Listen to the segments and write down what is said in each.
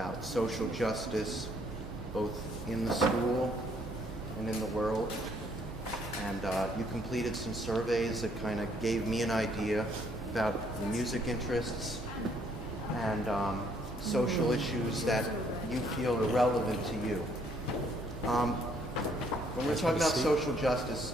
about social justice, both in the school and in the world. And you completed some surveys that kind of gave me an idea about the music interests and social issues that you feel are relevant to you. When we're talking about social justice,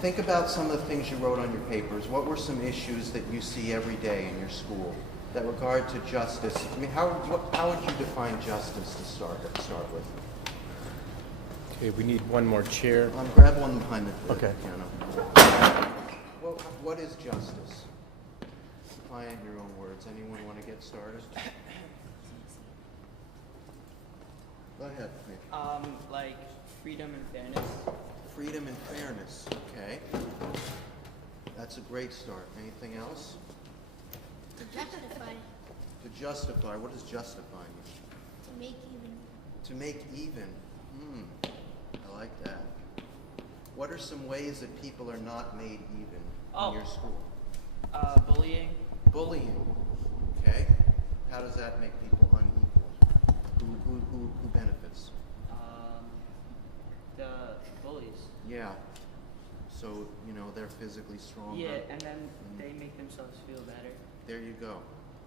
think about some of the things you wrote on your papers. What were some issues that you see every day in your school that regard to justice? I mean, how would you define justice to start with? Okay, we need one more chair. Grab one behind the Okay. piano. Well, what is justice? Define it in your own words. Anyone want to get started? Go ahead. Like freedom and fairness. Freedom and fairness. Okay. That's a great start. Anything else? To justify. To justify. What does justify mean? To make even. To make even. I like that. What are some ways that people are not made even in your school? Bullying. Bullying. Okay. How does that make people unequal? Who benefits? The bullies. Yeah. So, they're physically stronger. Yeah, and then they make themselves feel better. There you go.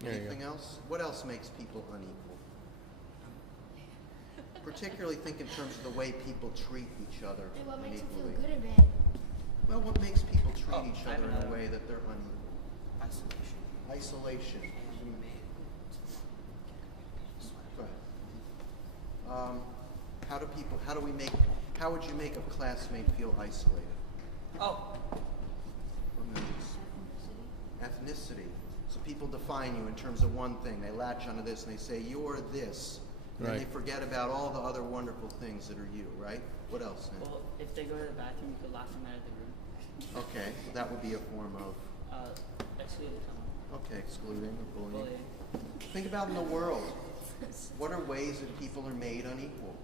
There you Anything else? What else makes people unequal? Particularly think in terms of the way people treat each other And what makes them feel unequally. good or bad? Well, what makes people treat each I other have in a another. way that they're unequal? Isolation. Isolation. Go ahead. How would you make a classmate feel isolated? Ethnicity. So people define you in terms of one thing. They latch onto this and they say, you're this. And Right. they forget about all the other wonderful things that are you, right? What else, Nick? Well, if they go to the bathroom, you could lock them out of the room. Okay, that would be a form of, Excluded someone. okay, excluding or bullying. Bullying. Think about in the world. What are ways that people are made unequal?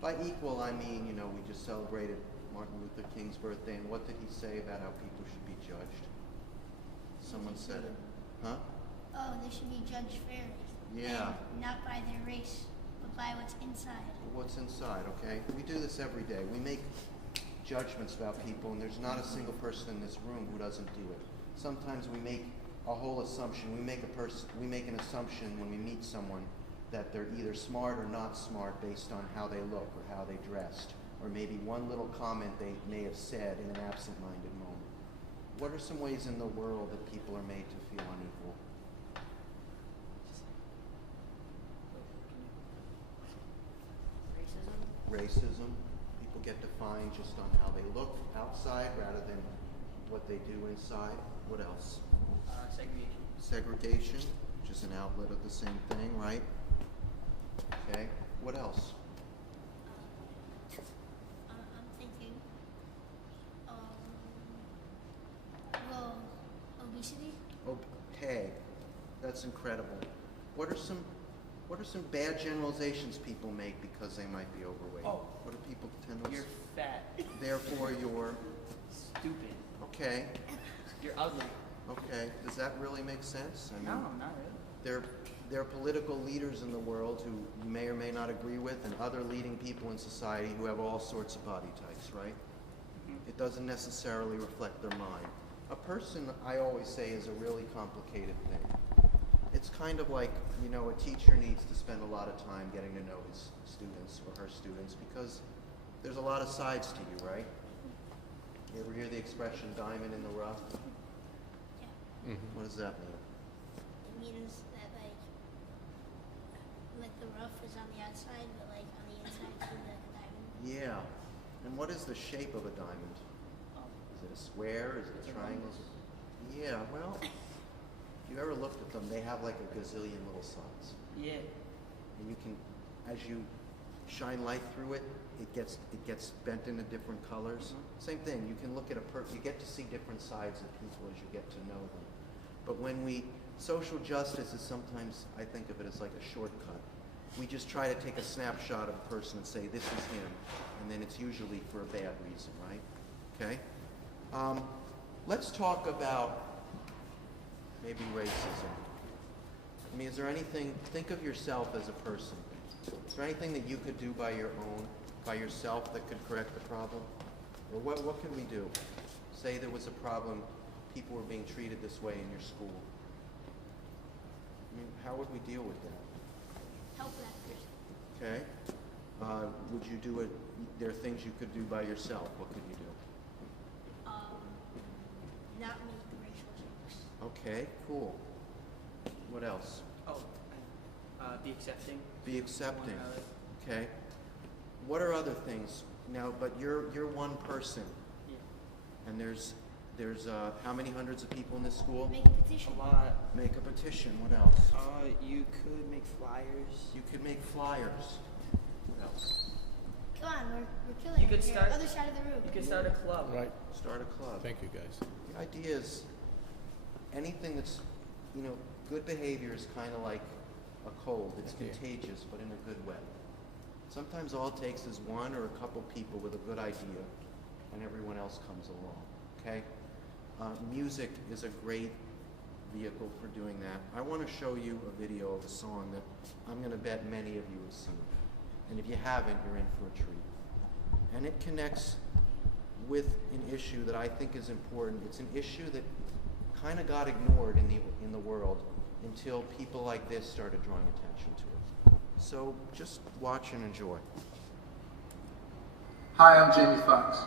By equal, I mean, we just celebrated Martin Luther King's birthday, and what did he say about how people should be judged? Someone said it. Huh? Oh, they should be judged fairly. Yeah. And not by their race, but by what's inside. What's inside, okay? We do this every day. We make judgments about people, and there's not a single person in this room who doesn't do it. Sometimes we make a whole assumption. We make an assumption when we meet someone that they're either smart or not smart based on how they look or how they dressed, or maybe one little comment they may have said in an absent-minded moment. What are some ways in the world that people are made to feel unequal? Racism. People get defined just on how they look outside rather than what they do inside. What else? Segregation. Segregation, which is an outlet of the same thing, right? Okay. What else? I'm thinking, obesity. Okay. That's incredible. What are some bad generalizations people make because they might be overweight? What do people tend to You're fat. Therefore, you're Stupid. okay. You're ugly. Okay. Does that really make sense? I mean, No, not really. There are political leaders in the world who you may or may not agree with, and other leading people in society who have all sorts of body types, right? It doesn't necessarily reflect their mind. A person, I always say, is a really complicated thing. It's kind of like, a teacher needs to spend a lot of time getting to know his students or her students because there's a lot of sides to you, right? You ever hear the expression diamond in the rough? Yeah. What does that mean? It means that like the rough is on the outside, but like on the inside is the diamond. Yeah. And what is the shape of a diamond? Is it a square? Is it a triangle? Yeah, well, if you ever looked at them, they have like a gazillion little sides. Yeah. And you can, as you shine light through it, it gets bent into different colors. Same thing, you can look at you get to see different sides of people as you get to know them. But social justice is sometimes, I think of it as like a shortcut. We just try to take a snapshot of a person and say, this is him, and then it's usually for a bad reason, right? Okay? Let's talk about maybe racism. I mean, is there anything, think of yourself as a person. Is there anything that you could do by yourself that could correct the problem? Or what can we do? Say there was a problem, people were being treated this way in your school. I mean, how would we deal with that? Help that person. Okay. Would you do it, there are things you could do by yourself. What could you do? Not make racial jokes. Okay, cool. What else? Oh, be accepting. Be accepting. One another. Okay. What are other things? Now, but you're one person, Yeah. and there's how many hundreds of people in this school? Make a petition. A lot. Make a petition. What else? You could make flyers. You could make flyers. What else? Come on, we're killing You it could here. start- Other side of the room. You could start a club. Right, Start a club. thank you, guys. The idea is anything that's, good behavior is kind of like a cold. It's Yeah. contagious, but in a good way. Sometimes all it takes is one or a couple people with a good idea, and everyone else comes along. Okay? Music is a great vehicle for doing that. I want to show you a video of a song that I'm going to bet many of you have seen. And if you haven't, you're in for a treat. And it connects with an issue that I think is important. It's an issue that kind of got ignored in the world until people like this started drawing attention to it. So just watch and enjoy. Hi, I'm Jamie Foxx.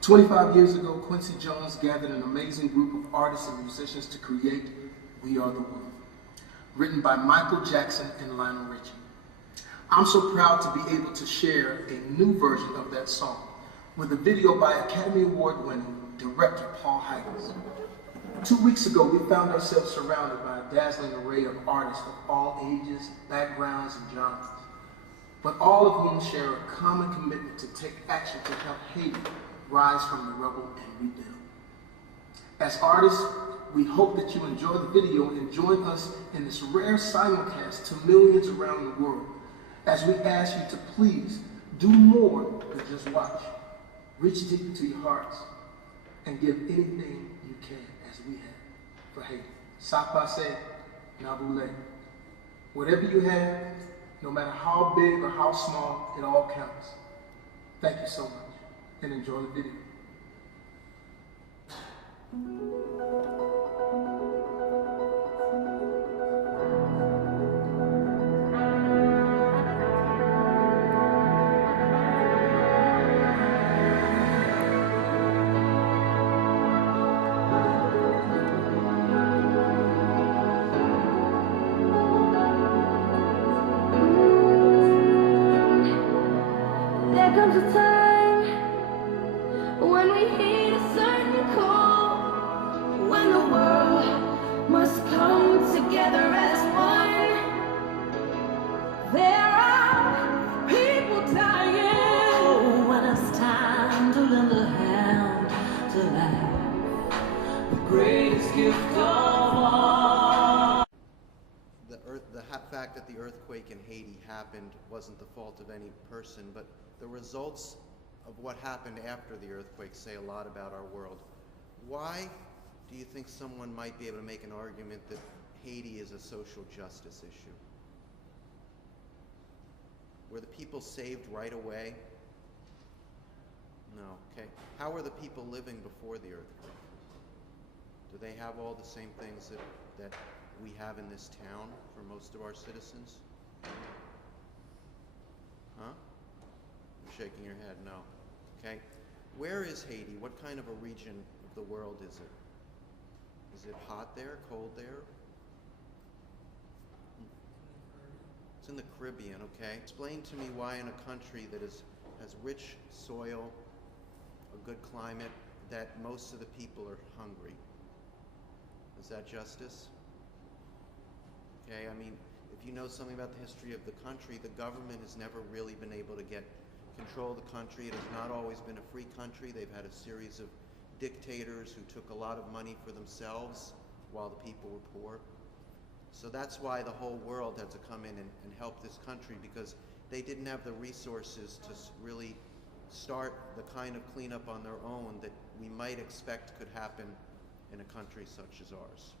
25 years ago, Quincy Jones gathered an amazing group of artists and musicians to create We Are the World, written by Michael Jackson and Lionel Richie. I'm so proud to be able to share a new version of that song with a video by Academy Award-winning director Paul Higgins. 2 weeks ago, we found ourselves surrounded by a dazzling array of artists of all ages, backgrounds, and genres, but all of whom share a common commitment to take action to help Haiti rise from the rubble and rebuild. As artists, we hope that you enjoy the video and join us in this rare simulcast to millions around the world, as we ask you to please do more than just watch. Reach deep into your hearts and give anything you can, as we have for Haiti. Sapase, Nabule. Whatever you have, no matter how big or how small, it all counts. Thank you so much, and enjoy the video. There comes a time when we heed a certain call, when the world must come together as one. There are people dying. Oh, when it's time to lend a hand to life, the greatest gift of all. The fact that the earthquake in Haiti happened wasn't the fault of any person, but the results of what happened after the earthquake say a lot about our world. Why do you think someone might be able to make an argument that Haiti is a social justice issue? Were the people saved right away? No. Okay. How were the people living before the earthquake? Do they have all the same things that we have in this town for most of our citizens? Huh? You're shaking your head, no. Okay. Where is Haiti? What kind of a region of the world is it? Is it hot there, cold there? It's in the Caribbean, okay. Explain to me why in a country that has rich soil, a good climate, that most of the people are hungry. Is that justice? Okay, I mean, if you know something about the history of the country, the government has never really been able to get control of the country. It has not always been a free country. They've had a series of dictators who took a lot of money for themselves while the people were poor. So that's why the whole world had to come in and help this country, because they didn't have the resources to really start the kind of cleanup on their own that we might expect could happen in a country such as ours.